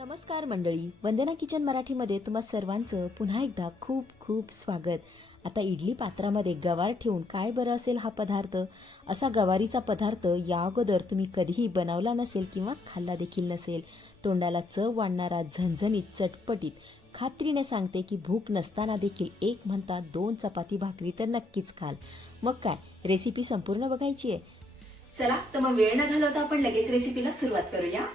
नमस्कार मंडळी, वंदना किचन मराठीमध्ये तुम्हा सर्वांचं पुन्हा एकदा खूप खूप स्वागत. आता इडली पात्रामध्ये गवार ठेवून काय बरं असेल हा पदार्थ. असा गवारीचा पदार्थ या अगोदर तुम्ही कधीही बनवला नसेल किंवा खाल्ला देखील नसेल. तोंडाला चव वाढणारा, झणझणीत, चटपटीत, खात्रीने सांगते की भूक नसताना देखील एक म्हणता 2 चपाती भाकरी तर नक्कीच खाल. मग काय, रेसिपी संपूर्ण बघायची आहे. चला तर मग वेळ न घालवता आपण लगेच रेसिपीला सुरुवात करूया.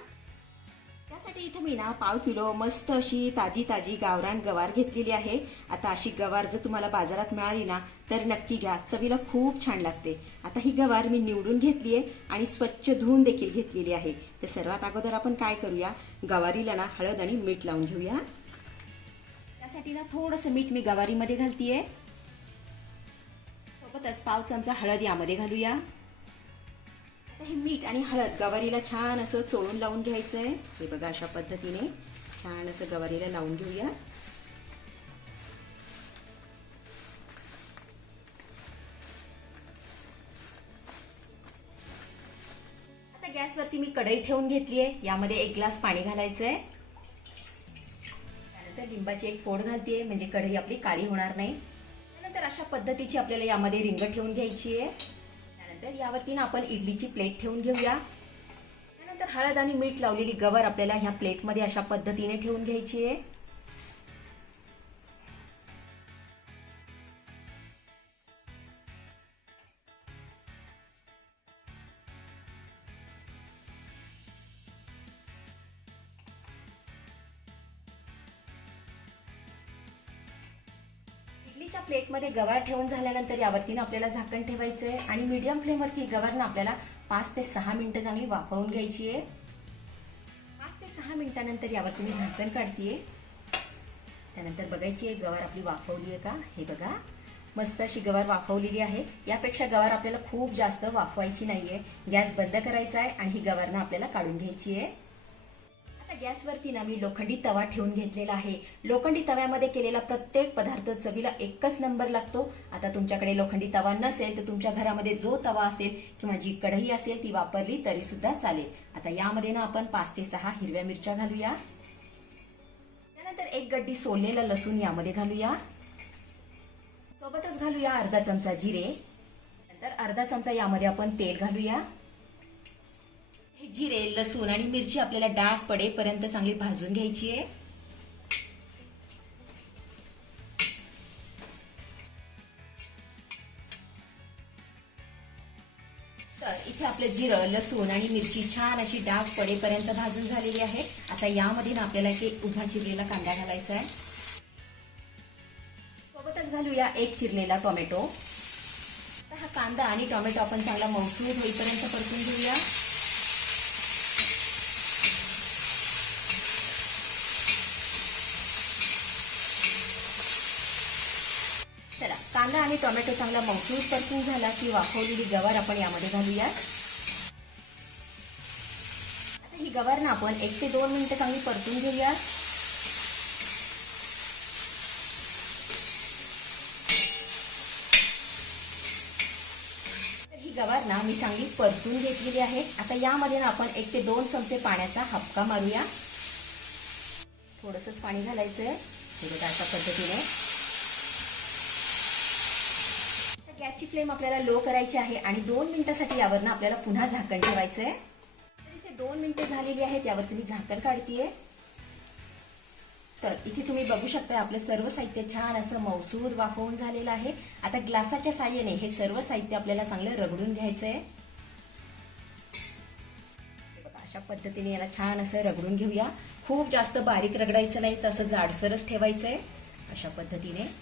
त्यासाठी इथे मी 5 किलो मस्त अशी ताजी गावरान गवार घेतलेली आहे. आता अशी गवार जर तुम्हाला बाजारात मिळाली ना तर नक्की घ्या, चवीला खूप छान लागते. आता ही गवार मी निवडून घेतली आहे आणि स्वच्छ धुवून देखील घेतलेली आहे. तर सर्वात अगोदर आपण काय करूया, गवारीला ना हळद आणि मीठ लावून घेऊया. त्यासाठी ना थोडंसं मीठ मी गवारीमध्ये घालतीये. सोबतच 1/2 चमचा हळद यामध्ये घालूया. आता हे मीठ आणि हळद गवारीला छान असं चोळून लावून घ्यायचं आहे. हे बघा, अशा पद्धतीने छान असं गवारीला लावून घेऊया. आता गॅसवरती मी कढई ठेवून घेतली आहे. यामध्ये 1 ग्लास पाणी घालायचंय. त्यानंतर लिंबाची एक फोड घालतेय, म्हणजे कढई आपली काळी होणार नाही. त्यानंतर अशा पद्धतीची आपल्याला यामध्ये रिंग ठेवून घ्यायची आहे. तर यावरती ना आपण इडलीची प्लेट ठेवून घेऊया. त्यानंतर हळद आणि मीठ लावलेली गवार आपल्याला ह्या प्लेटमध्ये अशा पद्धतीने ठेवून घ्यायची आहे. इडलीच्या प्लेटमध्ये गवार ठेवून झाल्यानंतर यावरती ना आपल्याला झाकण ठेवायचं आहे आणि मीडियम फ्लेमवरती गवार ना आपल्याला 5 ते 6 मिनिटं चांगली वाफवून घ्यायची आहे. 5 ते 6 मिनिटानंतर यावरचं मी झाकण काढतीये. त्यानंतर बघायची आहे गवार आपली वाफवली आहे का. हे बघा, मस्त अशी गवार वाफवलेली आहे. यापेक्षा गवार आपल्याला खूप जास्त वाफवायची नाहीये. गॅस बंद करायचा आहे आणि ही गवार ना आपल्याला काढून घ्यायची आहे. आता गॅसवरती ना मी लोखंडी तवा ठेवून घेतलेला आहे. लोखंडी तव्यामध्ये केलेला प्रत्येक पदार्थ चवीला एकच नंबर लागतो. आता तुमच्याकडे लोखंडी तवा नसेल तर तुमच्या घरामध्ये जो तवा असेल किंवा जी कढई असेल ती वापरली तरी सुद्धा चालेल. आता यामध्ये ना आपण 5 ते 6 हिरव्या मिरच्या घालूया. त्यानंतर 1 गड्डी सोललेला लसूण यामध्ये घालूया. सोबतच घालूया अर्धा चमचा जिरे. नंतर अर्धा चमचा यामध्ये आपण तेल घालूया. हे जिरे, लसूण आणि मिरची आपल्याला डाग पडेपर्यंत चांगली भाजून घ्यायची आहे. तर इथे आपलं जिरं, लसूण आणि मिरची छान अशी डाग पडेपर्यंत भाजून झालेली आहे. आता यामध्ये ना आपल्याला एक उभा चिरलेला कांदा घालायचा आहे. सोबतच घालूया 1 चिरलेला टोमॅटो. आता हा कांदा आणि टोमॅटो आपण चांगला मऊसूर होईपर्यंत परतून घेऊया. चला, कांदा आणि टोमॅटो चांगला मऊसूर परतून झाला की वाफवलेली गवार आपण यामध्ये घालूया. आता ही गवार ना आपण 1 ते 2 मिनिटं चांगली परतून घेऊया. तर ही गवार ना मी चांगली परतून घेतलेली आहे. आता यामध्ये ना आपण 1 ते 2 चमचे पाण्याचा हपका मारूया. थोडंसंच पाणी घालायचंय. हे बघा, अशा पद्धतीने. गॅसची फ्लेम आपल्याला लो करायची आहे आणि 2 मिनिटांसाठी यावरनं आपल्याला पुन्हा झाकण ठेवायचं आहे. तर इथे 2 मिनिटं झालेली आहेत. यावरचं मी झाकण काढतीये. तर इथे तुम्ही बघू शकता आपलं सर्व साहित्य छान असं मऊसूर वाफवून झालेलं आहे. आता ग्लासाच्या साहाय्याने हे सर्व साहित्य आपल्याला चांगलं रगडून घ्यायचं आहे. बघा, अशा पद्धतीने याला छान असं रगडून घेऊया. खूप जास्त बारीक रगडायचं नाही, तसं जाडसरच ठेवायचं आहे. अशा पद्धतीने.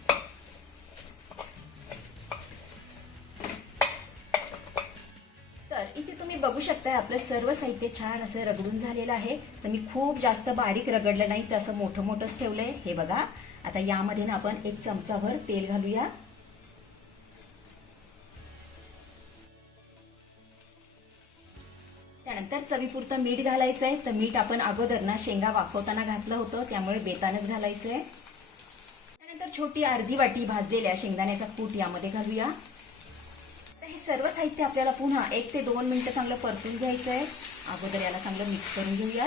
तर इथे तुम्ही बघू शकता आपलं सर्व साहित्य छान असं रगडून झालेलं आहे. तर मी खूप जास्त बारीक रगडलं नाही, तर असं मोठं मोठंच ठेवलंय. हे बघा, आता यामध्ये ना आपण 1 चमचाभर तेल घालूया. त्यानंतर चवीपुरतं मीठ घालायचंय. तर मीठ आपण अगोदर ना शेंगा वाफवताना घातलं होतं, त्यामुळे बेतानच घालायचंय. त्यानंतर छोटी अर्धी वाटी भाजलेल्या शेंगदाण्याचा कूट यामध्ये घालूया. हे सर्व साहित्य आपल्याला पुन्हा 1 ते 2 मिनिटं चांगलं परतून घ्यायचं आहे. अगोदर याला चांगलं मिक्स करून घेऊया.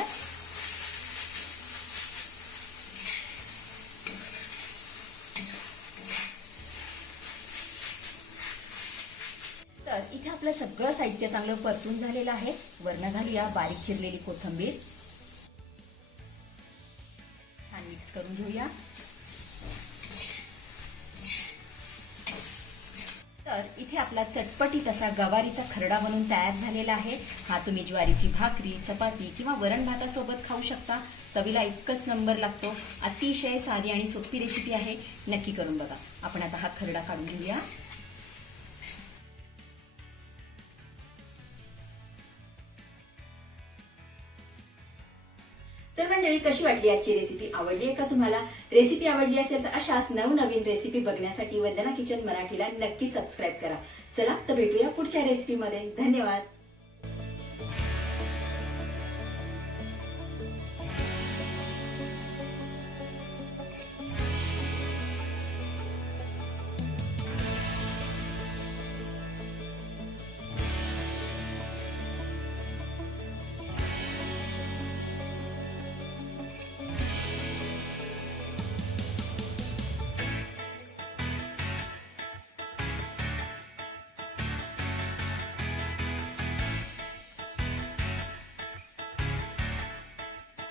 आपलं सगळं साहित्य चांगलं परतून झालेलं आहे. वरनं घालूया बारीक चिरलेली कोथिंबीर. छान मिक्स करून घेऊया. तर इथे आपला चटपटीत असा गवारीचा खरडा बनून तयार झालेला आहे. हा तुम्ही ज्वारीची भाकरी, चपाती किंवा वरण भातासोबत खाऊ शकता. चवीला इतकंच नंबर लागतो. अतिशय साधी आणि सोपी रेसिपी आहे. नक्की करून बघा. आपण आता हा खरडा काढून घेऊया. तर मंडळी, कशी वाटली आजची रेसिपी? आवडली आहे का तुम्हाला? रेसिपी आवडली असेल तर अशाच नवनवीन रेसिपी बघण्यासाठी वंदना किचन मराठीला नक्की सबस्क्राईब करा. चला तर भेटूया पुढच्या रेसिपीमध्ये. धन्यवाद.